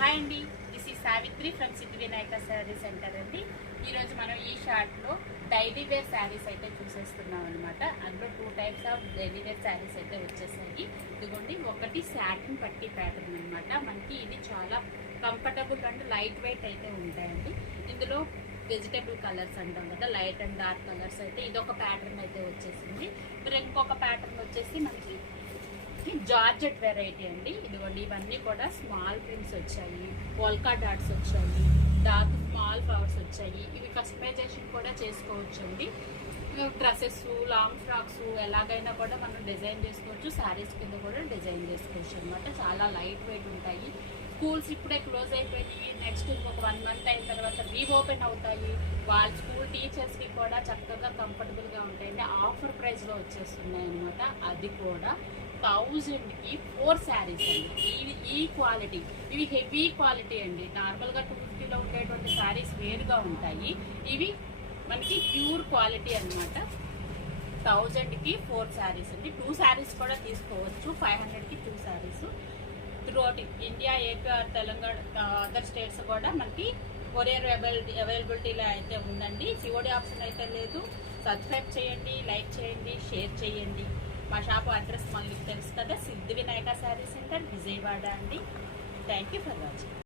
Hi అండి, this ఈ Savitri from Siddhi Vinayaka sari centre అండి. ఈరోజు మనం ఈ షార్ట్లో డైలీ వేర్ శారీస్ అయితే చూసేస్తున్నాం అనమాట. అందులో 2 types of daily wear saris అయితే వచ్చేసాయి. ఇదిగోండి, ఒకటి సాటిన్ పట్టీ ప్యాటర్న్ అనమాట. మనకి ఇది చాలా కంఫర్టబుల్ అండ్ లైట్ వెయిట్ అయితే ఉంటాయండి. ఇందులో వెజిటేబుల్ కలర్స్ అంటాం కదా, లైట్ అండ్ డార్క్ కలర్స్ అయితే ఇదొక ప్యాటర్న్ అయితే వచ్చేసింది. మరి ఇంకొక ప్యాటర్న్ వచ్చేసి మనకి జార్జెట్ వెరైటీ అండి. ఇదిగోండి, ఇవన్నీ కూడా స్మాల్ ప్రింట్స్ వచ్చాయి, పోల్కా డాట్స్ వచ్చాయి, డార్క్ స్మాల్ ఫ్లవర్స్ వచ్చాయి. ఇవి కస్టమైజేషన్ కూడా చేసుకోవచ్చు అండి. డ్రెస్సెస్, లాంగ్ ఫ్రాక్స్ ఎలాగైనా కూడా మనం డిజైన్ చేసుకోవచ్చు. శారీస్ కింద కూడా డిజైన్ చేసుకోవచ్చు అనమాట. చాలా లైట్ వెయిట్ ఉంటాయి. స్కూల్స్ ఇప్పుడే క్లోజ్ అయిపోయినాయి. నెక్స్ట్ ఇంకొక 1 మంత్ అయిన తర్వాత రీఓపెన్ అవుతాయి. వాళ్ళ స్కూల్ టీచర్స్కి కూడా చక్కగా కంఫర్టబుల్గా ఉంటాయండి. ఆఫర్ ప్రైస్లో వచ్చేస్తున్నాయి అనమాట. అది కూడా 1000కి 4 శారీస్ అండి. ఈ క్వాలిటీ, ఇవి హెవీ క్వాలిటీ అండి. నార్మల్గా 250లో ఉండేటువంటి శారీస్ వేరుగా ఉంటాయి. ఇవి మనకి ప్యూర్ క్వాలిటీ అనమాట. 1000కి 4 శారీస్ అండి. 2 శారీస్ కూడా తీసుకోవచ్చు. 500కి 2 saris. Throughout India, AP, Telangana, other states కూడా మనకి కొరియర్ అవైలబిలిటీలో అయితే ఉందండి. సిఓడి ఆప్షన్ అయితే లేదు. సబ్స్క్రైబ్ చేయండి, లైక్ చేయండి, షేర్ చేయండి. మా షాప్ అడ్రస్ మళ్ళీ తెలుసు కదా, సిద్ధి వినాయక శారీ సెంటర్, విజయవాడ అండి. Thank you for watching.